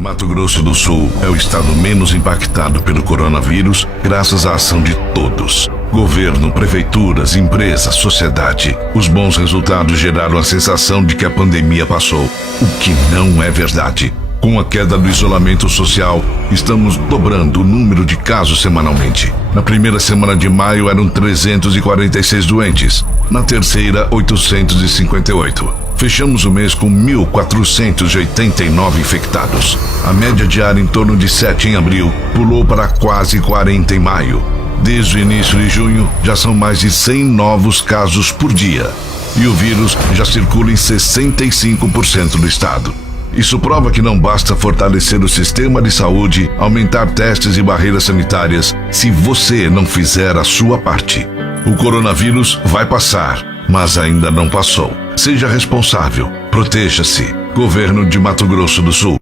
Mato Grosso do Sul é o estado menos impactado pelo coronavírus, graças à ação de todos. Governo, prefeituras, empresas, sociedade. Os bons resultados geraram a sensação de que a pandemia passou, o que não é verdade. Com a queda do isolamento social, estamos dobrando o número de casos semanalmente. Na primeira semana de maio eram 346 doentes, na terceira 858. Fechamos o mês com 1.489 infectados. A média diária em torno de 7 em abril pulou para quase 40 em maio. Desde o início de junho, já são mais de 100 novos casos por dia. E o vírus já circula em 65% do estado. Isso prova que não basta fortalecer o sistema de saúde, aumentar testes e barreiras sanitárias, se você não fizer a sua parte. O coronavírus vai passar, mas ainda não passou. Seja responsável. Proteja-se. Governo de Mato Grosso do Sul.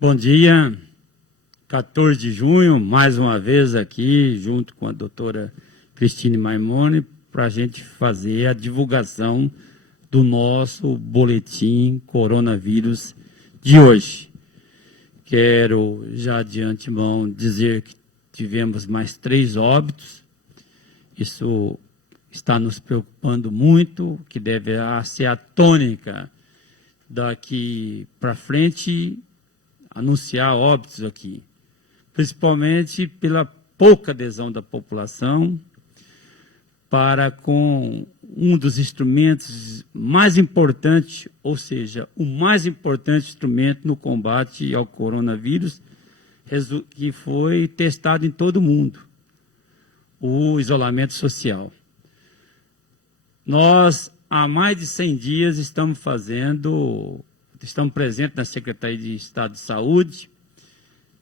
Bom dia. 14 de junho, mais uma vez aqui, junto com a doutora Cristine Maimone, para a gente fazer a divulgação do nosso boletim coronavírus de hoje. Quero já de antemão dizer que tivemos mais 3 óbitos. Isso está nos preocupando muito, que deve ser a tônica daqui para frente, anunciar óbitos aqui, principalmente pela pouca adesão da população para com um dos instrumentos mais importantes, ou seja, o mais importante instrumento no combate ao coronavírus, que foi testado em todo o mundo, o isolamento social. Nós, há mais de 100 dias, estamos presentes na Secretaria de Estado de Saúde,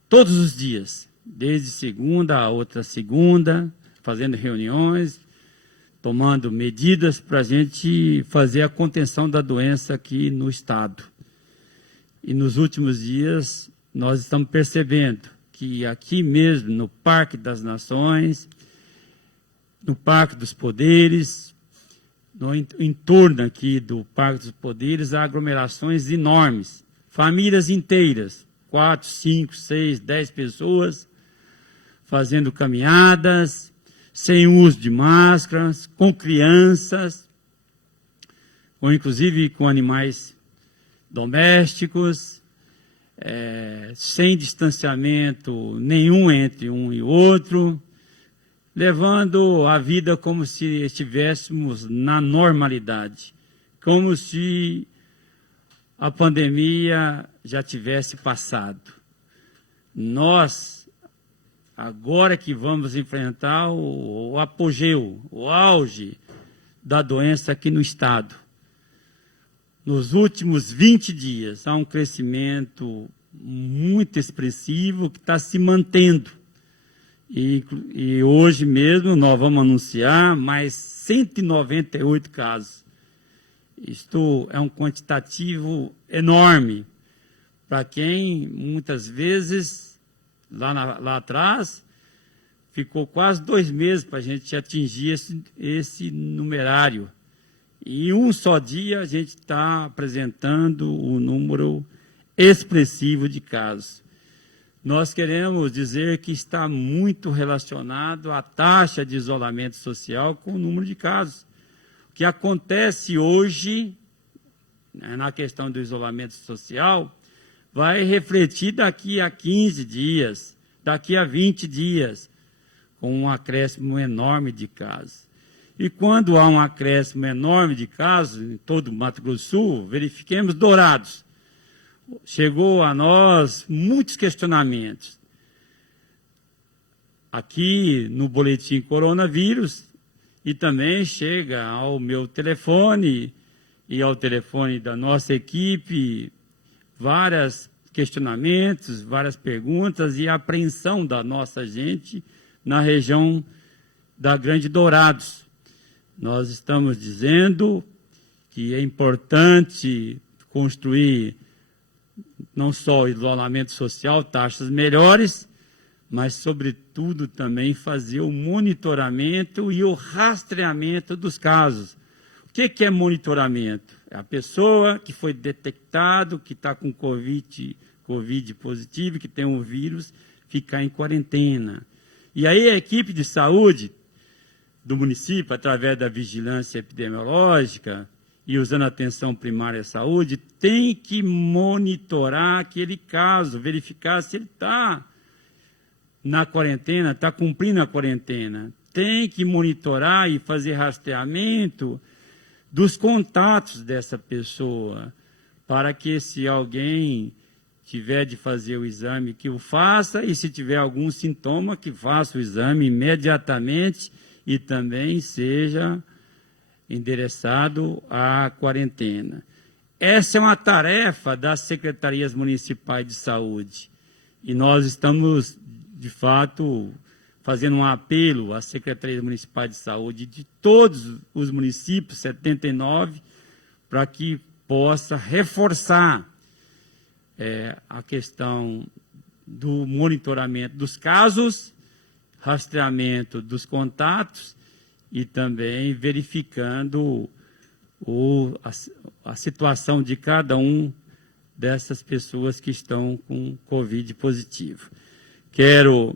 todos os dias, desde segunda a outra segunda, fazendo reuniões, tomando medidas para a gente fazer a contenção da doença aqui no estado. E nos últimos dias, nós estamos percebendo que aqui mesmo, no Parque das Nações, no Parque dos Poderes, no entorno aqui do Parque dos Poderes, há aglomerações enormes, famílias inteiras, 4, 5, 6, 10 pessoas, fazendo caminhadas, sem uso de máscaras, com crianças, inclusive com animais domésticos, sem distanciamento nenhum entre um e outro, levando a vida como se estivéssemos na normalidade, como se a pandemia já tivesse passado. Nós, agora que vamos enfrentar o apogeu, o auge da doença aqui no estado. Nos últimos 20 dias, há um crescimento muito expressivo que está se mantendo. E hoje mesmo nós vamos anunciar mais 198 casos. Isto é um quantitativo enorme para quem muitas vezes lá atrás, ficou quase 2 meses para a gente atingir esse numerário. E em um só dia a gente está apresentando um número expressivo de casos. Nós queremos dizer que está muito relacionado à taxa de isolamento social com o número de casos. O que acontece hoje, na questão do isolamento social, vai refletir daqui a 15 dias, daqui a 20 dias, com um acréscimo enorme de casos. E quando há um acréscimo enorme de casos em todo o Mato Grosso do Sul, verifiquemos Dourados. Chegou a nós muitos questionamentos. Aqui no boletim coronavírus, e também chega ao meu telefone e ao telefone da nossa equipe, vários questionamentos, várias perguntas e apreensão da nossa gente na região da Grande Dourados. Nós estamos dizendo que é importante construir não só o isolamento social, taxas melhores, mas, sobretudo, também fazer o monitoramento e o rastreamento dos casos. O que é monitoramento? A pessoa que foi detectado, que está com Covid positivo, que tem um vírus, ficar em quarentena. E aí a equipe de saúde do município, através da vigilância epidemiológica e usando a atenção primária à saúde, tem que monitorar aquele caso, verificar se ele está na quarentena, está cumprindo a quarentena. Tem que monitorar e fazer rastreamento dos contatos dessa pessoa, para que se alguém tiver de fazer o exame, que o faça, e se tiver algum sintoma, que faça o exame imediatamente e também seja endereçado à quarentena. Essa é uma tarefa das secretarias municipais de saúde. E nós estamos, de fato, fazendo um apelo às secretarias municipais de saúde de todos os municípios, 79, para que possa reforçar a questão do monitoramento dos casos, rastreamento dos contatos e também verificando a situação de cada um dessas pessoas que estão com Covid positivo. Quero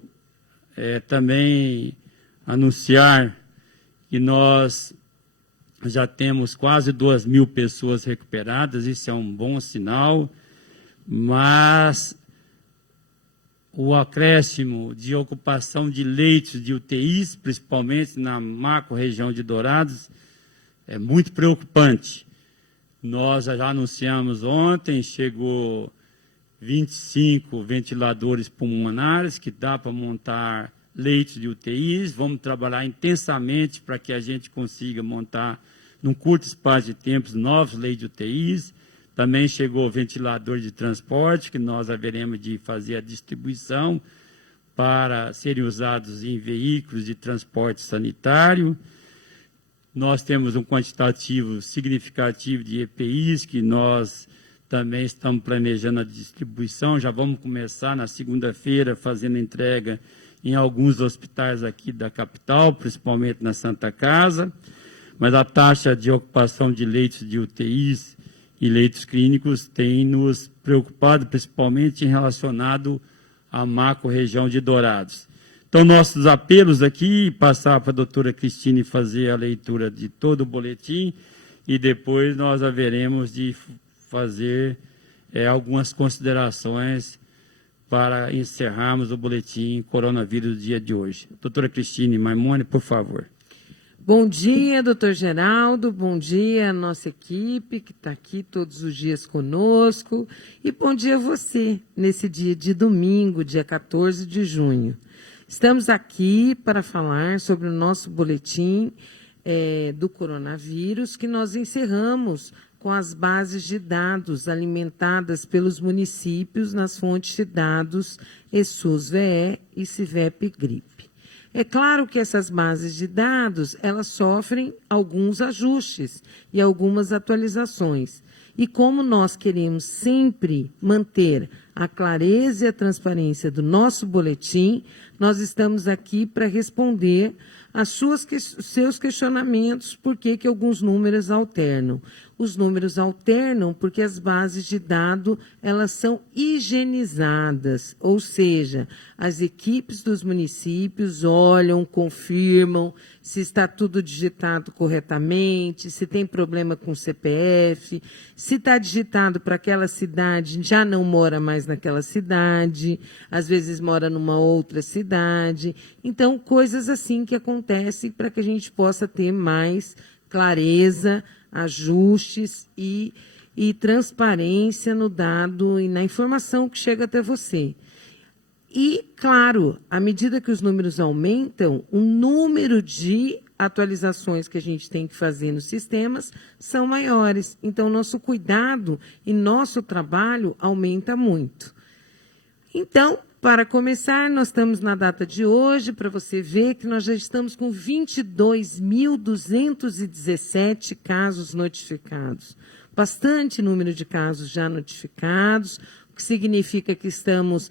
também anunciar que nós já temos quase 2.000 pessoas recuperadas, isso é um bom sinal, mas o acréscimo de ocupação de leitos de UTIs, principalmente na macro-região de Dourados, é muito preocupante. Nós já anunciamos ontem, chegou 25 ventiladores pulmonares, que dá para montar leitos de UTIs. Vamos trabalhar intensamente para que a gente consiga montar, num curto espaço de tempo, novos leitos de UTIs. Também chegou ventilador de transporte, que nós haveremos de fazer a distribuição para serem usados em veículos de transporte sanitário. Nós temos um quantitativo significativo de EPIs, que nós também estamos planejando a distribuição. Já vamos começar na segunda-feira fazendo entrega em alguns hospitais aqui da capital, principalmente na Santa Casa. Mas a taxa de ocupação de leitos de UTIs e leitos clínicos tem nos preocupado, principalmente em relacionado à macro-região de Dourados. Então, nossos apelos aqui, passar para a doutora Cristine fazer a leitura de todo o boletim e depois nós haveremos de fazer algumas considerações para encerrarmos o boletim coronavírus do dia de hoje. Doutora Cristine Maimone, por favor. Bom dia, doutor Geraldo, bom dia à nossa equipe que está aqui todos os dias conosco e bom dia a você nesse dia de domingo, dia 14 de junho. Estamos aqui para falar sobre o nosso boletim do coronavírus que nós encerramos com as bases de dados alimentadas pelos municípios nas fontes de dados ESUS-VE e CIVEP-GRIPE. É claro que essas bases de dados, elas sofrem alguns ajustes e algumas atualizações. E como nós queremos sempre manter a clareza e a transparência do nosso boletim, nós estamos aqui para responder aos seus questionamentos, por que alguns números alternam. Os números alternam porque as bases de dados, elas são higienizadas, ou seja, as equipes dos municípios olham, confirmam se está tudo digitado corretamente, se tem problema com o CPF, se está digitado para aquela cidade, já não mora mais naquela cidade, às vezes mora numa outra cidade. Então, coisas assim que acontecem para que a gente possa ter mais clareza, ajustes e transparência no dado e na informação que chega até você. E, claro, à medida que os números aumentam, o número de atualizações que a gente tem que fazer nos sistemas são maiores. Então, nosso cuidado e nosso trabalho aumenta muito. Então, para começar, nós estamos na data de hoje, para você ver que nós já estamos com 22.217 casos notificados. Bastante número de casos já notificados, o que significa que estamos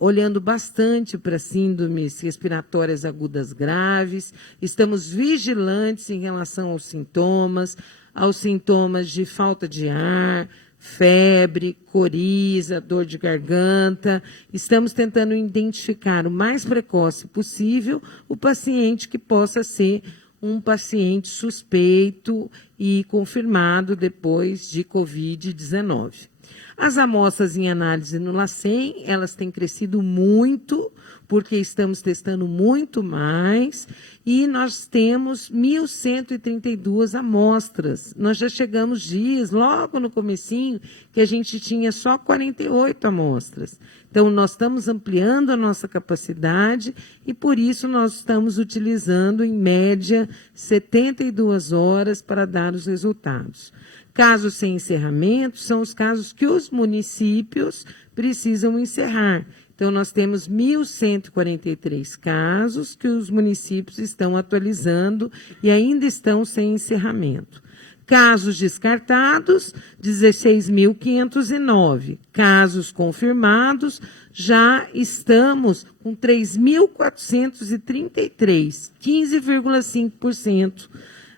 olhando bastante para síndromes respiratórias agudas graves, estamos vigilantes em relação aos sintomas, aos sintomas de falta de ar, febre, coriza, dor de garganta. Estamos tentando identificar o mais precoce possível o paciente que possa ser um paciente suspeito e confirmado depois de Covid-19. As amostras em análise no LACEN, elas têm crescido muito, porque estamos testando muito mais, e nós temos 1.132 amostras. Nós já chegamos dias, logo no comecinho, que a gente tinha só 48 amostras. Então, nós estamos ampliando a nossa capacidade e, por isso, nós estamos utilizando, em média, 72 horas para dar os resultados. Casos sem encerramento são os casos que os municípios precisam encerrar. Então, nós temos 1.143 casos que os municípios estão atualizando e ainda estão sem encerramento. Casos descartados, 16.509. Casos confirmados, já estamos com 3.433, 15,5%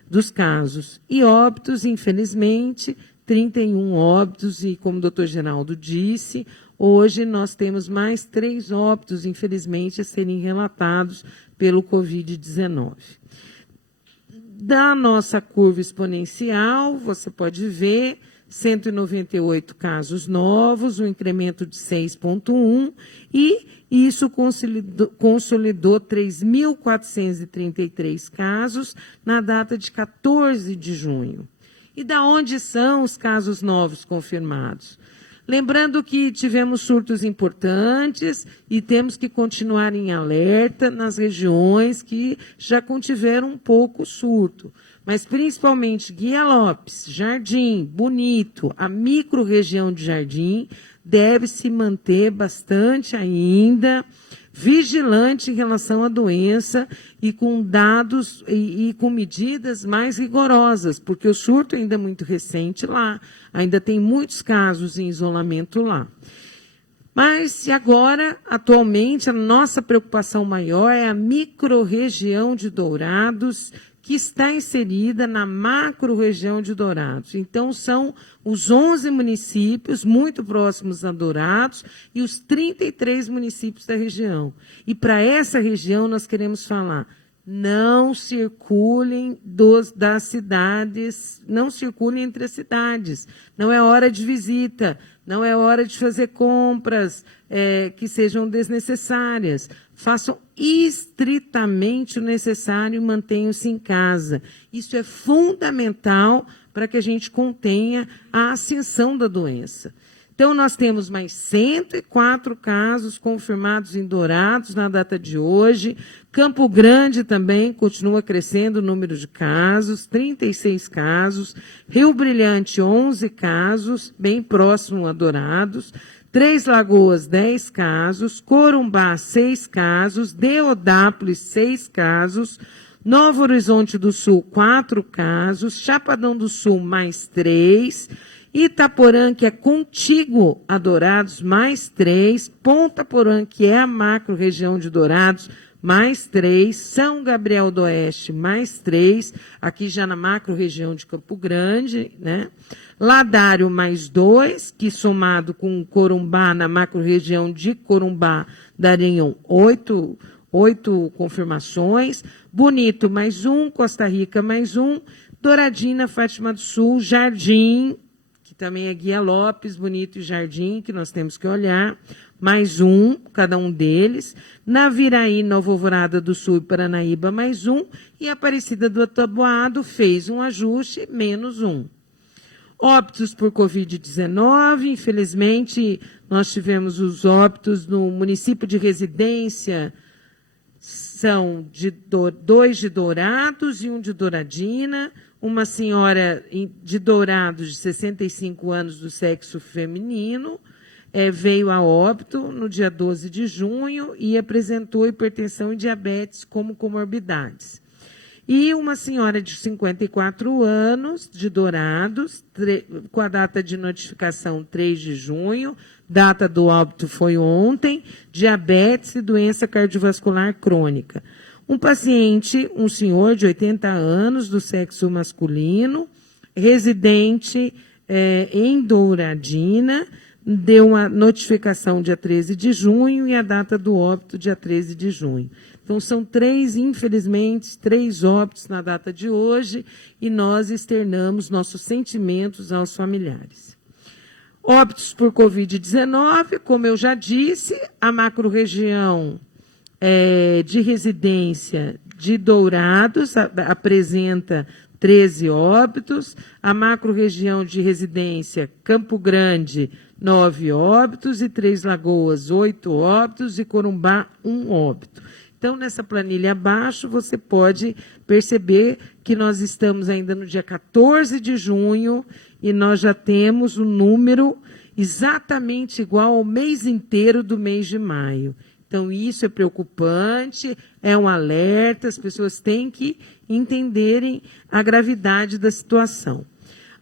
dos casos. E óbitos, infelizmente, 31 óbitos, e como o doutor Geraldo disse, hoje nós temos mais 3 óbitos, infelizmente, a serem relatados pelo Covid-19. Da nossa curva exponencial, você pode ver 198 casos novos, um incremento de 6,1, e isso consolidou 3.433 casos na data de 14 de junho. E da onde são os casos novos confirmados? Lembrando que tivemos surtos importantes e temos que continuar em alerta nas regiões que já contiveram um pouco o surto. Mas principalmente Guia Lopes, Jardim, Bonito, a micro-região de Jardim deve se manter bastante ainda vigilante em relação à doença e com dados e com medidas mais rigorosas, porque o surto ainda é muito recente lá, ainda tem muitos casos em isolamento lá. Mas agora, atualmente, a nossa preocupação maior é a micro-região de Dourados, que está inserida na macro-região de Dourados. Então, são os 11 municípios muito próximos a Dourados e os 33 municípios da região. E para essa região nós queremos falar, não circulem das cidades, não circulem entre as cidades. Não é hora de visita, não é hora de fazer compras que sejam desnecessárias. Façam estritamente o necessário e mantenham-se em casa. Isso é fundamental para que a gente contenha a ascensão da doença. Então, nós temos mais 104 casos confirmados em Dourados na data de hoje. Campo Grande também continua crescendo o número de casos, 36 casos. Rio Brilhante, 11 casos, bem próximo a Dourados. Três Lagoas, 10 casos. Corumbá, 6 casos. Deodápolis, 6 casos. Novo Horizonte do Sul, 4 casos. Chapadão do Sul, mais 3. Itaporã, que é contíguo a Dourados, mais 3. Ponta Porã, que é a macro-região de Dourados, mais 3. São Gabriel do Oeste, mais 3. Aqui já na macro-região de Campo Grande, né? Ladário, mais 2, que somado com Corumbá, na macro-região de Corumbá, dariam 8 confirmações. Bonito, mais 1. Costa Rica, mais 1. Douradina, Fátima do Sul, Jardim, que também é Guia Lopes, Bonito e Jardim, que nós temos que olhar, mais 1, cada um deles. Naviraí, Nova Alvorada do Sul e Paranaíba, mais 1. E Aparecida do Taboado fez um ajuste, menos 1. Óbitos por Covid-19, infelizmente, nós tivemos os óbitos no município de residência, são 2 de Dourados e 1 de Douradina. Uma senhora de Dourados, de 65 anos, do sexo feminino, veio a óbito no dia 12 de junho e apresentou hipertensão e diabetes como comorbidades. E uma senhora de 54 anos, de Dourados, com a data de notificação 3 de junho, data do óbito foi ontem, diabetes e doença cardiovascular crônica. Um paciente, um senhor de 80 anos, do sexo masculino, residente em Douradina, deu uma notificação dia 13 de junho e a data do óbito dia 13 de junho. Então, são infelizmente, 3 óbitos na data de hoje e nós externamos nossos sentimentos aos familiares. Óbitos por Covid-19, como eu já disse, a macro-região de residência de Dourados apresenta 13 óbitos, a macro-região de residência Campo Grande, 9 óbitos, e Três Lagoas, 8 óbitos, e Corumbá, 1 óbito. Então, nessa planilha abaixo, você pode perceber que nós estamos ainda no dia 14 de junho e nós já temos um número exatamente igual ao mês inteiro do mês de maio. Então, isso é preocupante, é um alerta, as pessoas têm que entenderem a gravidade da situação.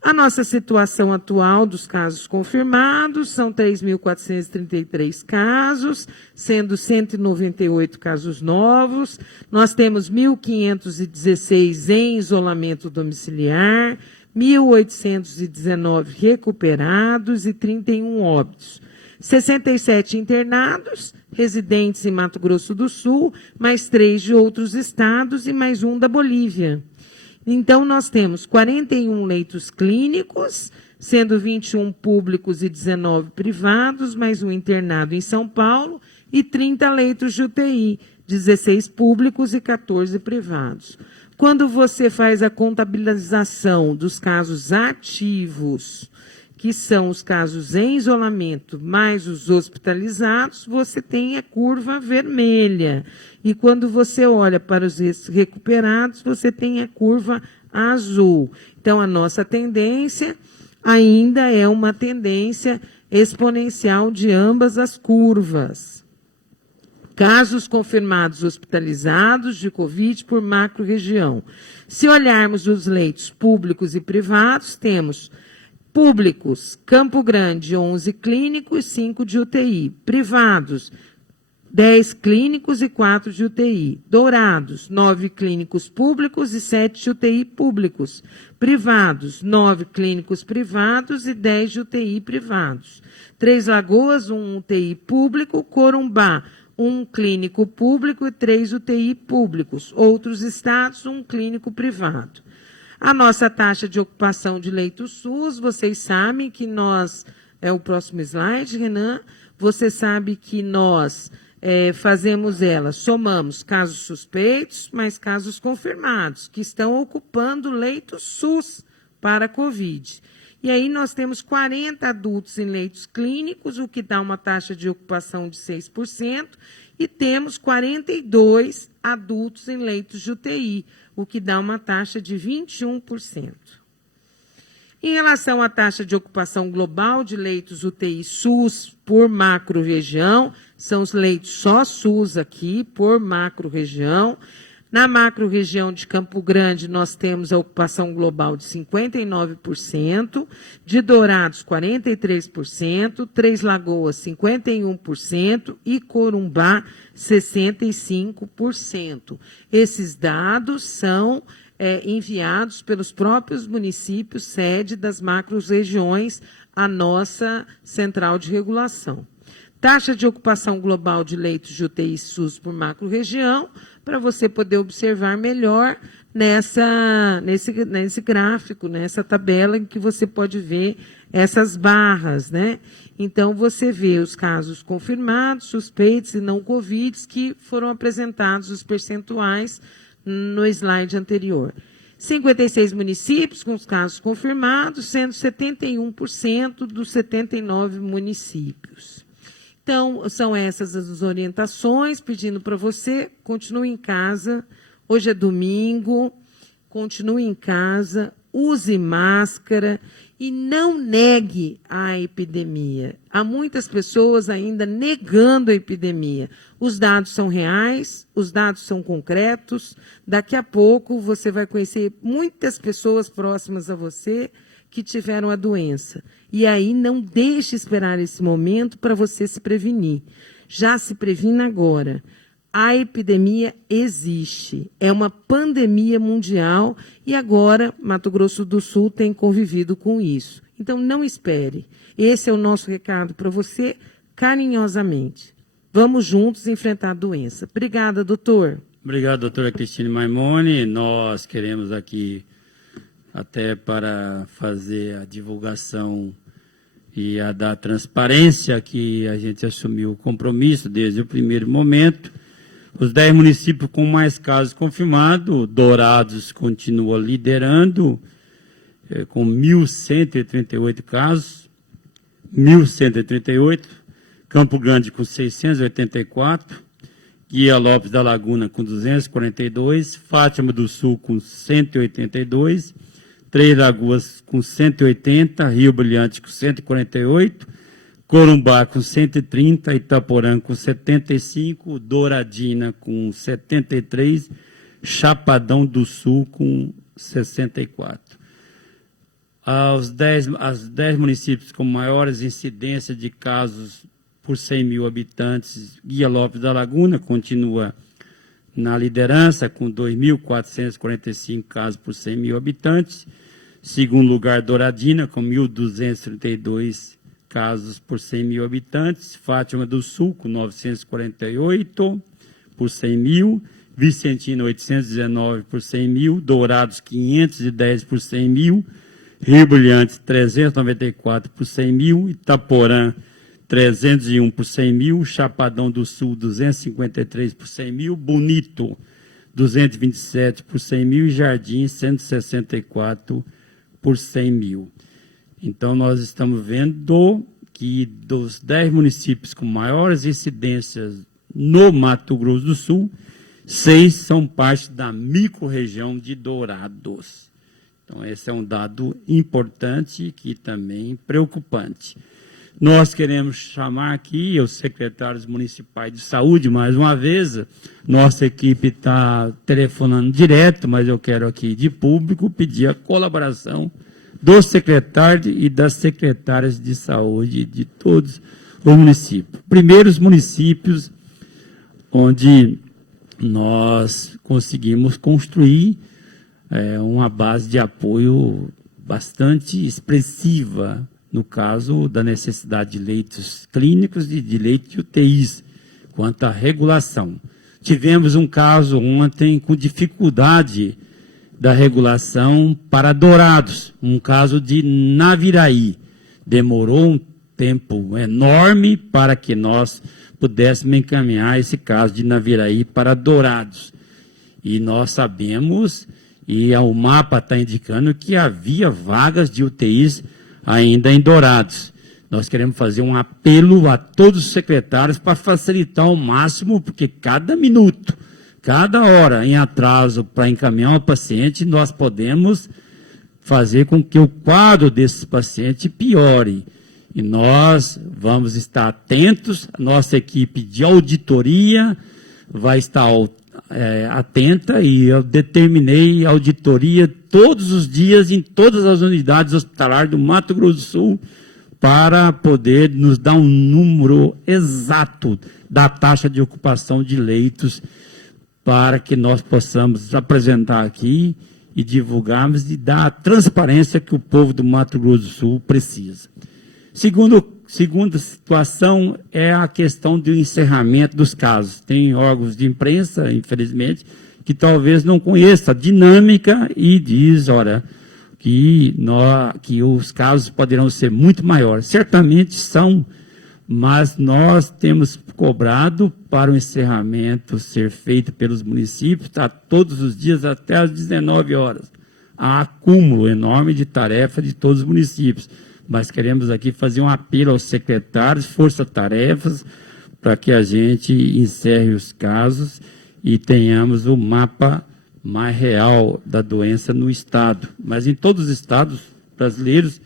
A nossa situação atual dos casos confirmados são 3.433 casos, sendo 198 casos novos. Nós temos 1.516 em isolamento domiciliar, 1.819 recuperados e 31 óbitos. 67 internados, residentes em Mato Grosso do Sul, mais 3 de outros estados e mais 1 da Bolívia. Então, nós temos 41 leitos clínicos, sendo 21 públicos e 19 privados, mais 1 internado em São Paulo, e 30 leitos de UTI, 16 públicos e 14 privados. Quando você faz a contabilização dos casos ativos, que são os casos em isolamento, mais os hospitalizados, você tem a curva vermelha. E quando você olha para os recuperados, você tem a curva azul. Então, a nossa tendência ainda é uma tendência exponencial de ambas as curvas. Casos confirmados hospitalizados de Covid por macro-região. Se olharmos os leitos públicos e privados, temos públicos, Campo Grande, 11 clínicos, 5 de UTI. Privados, 10 clínicos e 4 de UTI. Dourados, 9 clínicos públicos e 7 de UTI públicos. Privados, 9 clínicos privados e 10 de UTI privados. Três Lagoas, 1 UTI público. Corumbá, 1 clínico público e 3 UTI públicos. Outros estados, 1 clínico privado. A nossa taxa de ocupação de leitos SUS, vocês sabem que nós, o próximo slide, Renan, você sabe que nós fazemos ela, somamos casos suspeitos, mais casos confirmados, que estão ocupando leitos SUS para a Covid. E aí nós temos 40 adultos em leitos clínicos, o que dá uma taxa de ocupação de 6%, e temos 42 adultos em leitos de UTI, o que dá uma taxa de 21%. Em relação à taxa de ocupação global de leitos UTI SUS por macro-região, são os leitos só SUS aqui, por macro-região. Na macro-região de Campo Grande, nós temos a ocupação global de 59%, de Dourados, 43%, Três Lagoas, 51% e Corumbá, 65%. Esses dados são enviados pelos próprios municípios, sede das macro-regiões, à nossa central de regulação. Taxa de ocupação global de leitos de UTI SUS por macro-região, para você poder observar melhor nesse gráfico, nessa tabela em que você pode ver essas barras, né? Então, você vê os casos confirmados, suspeitos e não Covid, que foram apresentados os percentuais no slide anterior. 56 municípios com os casos confirmados, sendo 71% dos 79 municípios. Então, são essas as orientações, pedindo para você, continue em casa, hoje é domingo, continue em casa, use máscara e não negue a epidemia. Há muitas pessoas ainda negando a epidemia. Os dados são reais, os dados são concretos, daqui a pouco você vai conhecer muitas pessoas próximas a você que tiveram a doença. E aí não deixe esperar esse momento para você se prevenir. Já se previna agora. A epidemia existe, é uma pandemia mundial e agora Mato Grosso do Sul tem convivido com isso. Então, não espere. Esse é o nosso recado para você, carinhosamente. Vamos juntos enfrentar a doença. Obrigada, doutor. Obrigado, doutora Cristine Maimone. Nós queremos aqui, até para fazer a divulgação e a dar transparência, que a gente assumiu o compromisso desde o primeiro momento. Os 10 municípios com mais casos confirmados, Dourados continua liderando, com 1.138 casos, 1.138, Campo Grande com 684, Guia Lopes da Laguna com 242, Fátima do Sul com 182, Três Lagoas com 180, Rio Brilhante com 148, Corumbá com 130, Itaporã com 75, Douradina com 73, Chapadão do Sul com 64. Os 10 municípios com maiores incidências de casos por 100 mil habitantes, Guia Lopes da Laguna continua na liderança com 2.445 casos por 100 mil habitantes. Segundo lugar, Douradina com 1.232 casos por 100 mil habitantes. Fátima do Sul com 948 por 100 mil. Vicentina 819 por 100 mil. Dourados 510 por 100 mil. Rio Brilhante 394 por 100 mil. Itaporã 301 por 100 mil, Chapadão do Sul 253 por 100 mil, Bonito 227 por 100 mil e Jardim 164 por 100 mil. Então, nós estamos vendo que dos 10 municípios com maiores incidências no Mato Grosso do Sul, 6 são parte da microrregião de Dourados. Então, esse é um dado importante e também preocupante. Nós queremos chamar aqui os secretários municipais de saúde, mais uma vez, nossa equipe está telefonando direto, mas eu quero aqui de público pedir a colaboração dos secretários e das secretárias de saúde de todos os municípios. Primeiro, os municípios onde nós conseguimos construir uma base de apoio bastante expressiva, no caso da necessidade de leitos clínicos e de leitos de UTIs, quanto à regulação. Tivemos um caso ontem com dificuldade da regulação para Dourados, um caso de Naviraí. Demorou um tempo enorme para que nós pudéssemos encaminhar esse caso de Naviraí para Dourados. E nós sabemos, e o mapa está indicando, que havia vagas de UTIs ainda em Dourados. Nós queremos fazer um apelo a todos os secretários para facilitar ao máximo, porque cada minuto, cada hora em atraso para encaminhar o paciente, nós podemos fazer com que o quadro desses pacientes piore. E nós vamos estar atentos, nossa equipe de auditoria vai estar atenta, e eu determinei auditoria todos os dias em todas as unidades hospitalares do Mato Grosso do Sul para poder nos dar um número exato da taxa de ocupação de leitos para que nós possamos apresentar aqui e divulgarmos e dar a transparência que o povo do Mato Grosso do Sul precisa. Segunda situação é a questão do encerramento dos casos. Tem órgãos de imprensa, infelizmente, que talvez não conheça a dinâmica e diz, olha, que os casos poderão ser muito maiores. Certamente são, mas nós temos cobrado para o encerramento ser feito pelos municípios, todos os dias até às 19 horas. Há acúmulo enorme de tarefa de todos os municípios. Mas queremos aqui fazer um apelo aos secretários, força-tarefas, para que a gente encerre os casos e tenhamos o mapa mais real da doença no Estado. Mas em todos os estados brasileiros,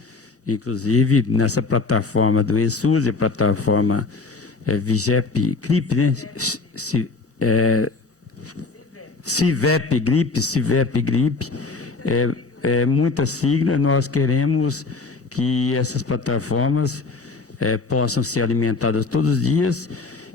inclusive nessa plataforma do ESUS, a plataforma Vigep Gripe, né? Civep Gripe, muita sigla. Nós queremos que essas plataformas possam ser alimentadas todos os dias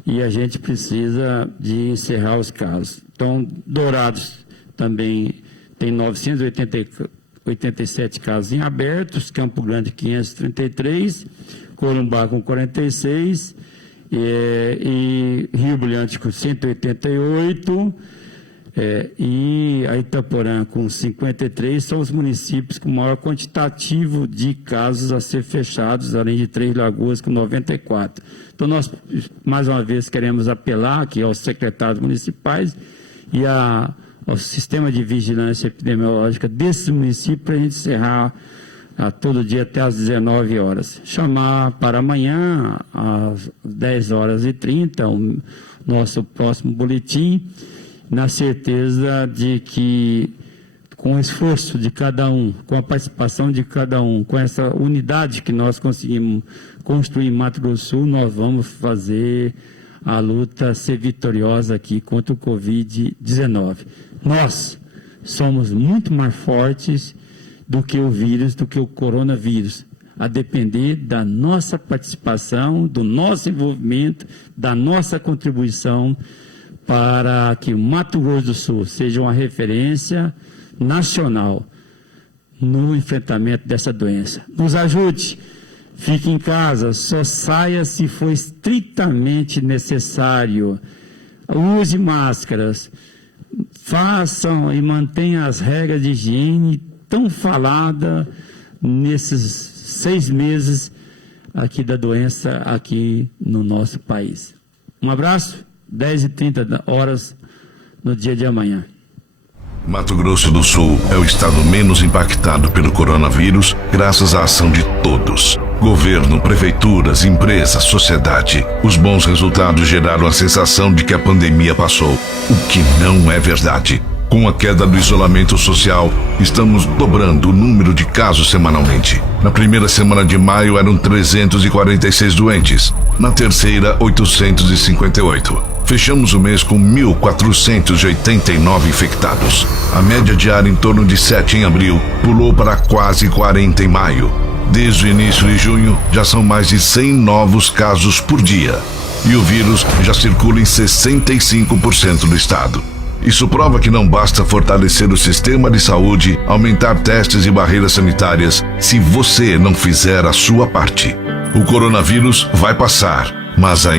e a gente precisa de encerrar os casos. Então, Dourados também tem 987 casos em abertos, Campo Grande 533, Corumbá com 46, e Rio Brilhante com 188, e a Itaporã com 53, são os municípios com maior quantitativo de casos a ser fechados, além de Três Lagoas com 94. Então nós, mais uma vez, queremos apelar aqui aos secretários municipais e ao sistema de vigilância epidemiológica desses municípios para a gente encerrar todo dia até às 19 horas. Chamar para amanhã, às 10h30, o nosso próximo boletim, na certeza de que, com o esforço de cada um, com a participação de cada um, com essa unidade que nós conseguimos construir em Mato Grosso do Sul, nós vamos fazer a luta ser vitoriosa aqui contra o Covid-19. Nós somos muito mais fortes do que o vírus, do que o coronavírus, a depender da nossa participação, do nosso envolvimento, da nossa contribuição para que o Mato Grosso do Sul seja uma referência nacional no enfrentamento dessa doença. Nos ajude, fique em casa, só saia se for estritamente necessário, use máscaras, façam e mantenham as regras de higiene tão falada nesses 6 meses aqui da doença aqui no nosso país. Um abraço, 10h30 no dia de amanhã. Mato Grosso do Sul é o estado menos impactado pelo coronavírus graças à ação de todos. Governo, prefeituras, empresas, sociedade. Os bons resultados geraram a sensação de que a pandemia passou, o que não é verdade. Com a queda do isolamento social, estamos dobrando o número de casos semanalmente. Na primeira semana de maio eram 346 doentes, na terceira 858. Fechamos o mês com 1.489 infectados. A média diária em torno de 7 em abril pulou para quase 40 em maio. Desde o início de junho, já são mais de 100 novos casos por dia. E o vírus já circula em 65% do estado. Isso prova que não basta fortalecer o sistema de saúde, aumentar testes e barreiras sanitárias, se você não fizer a sua parte. O coronavírus vai passar, mas ainda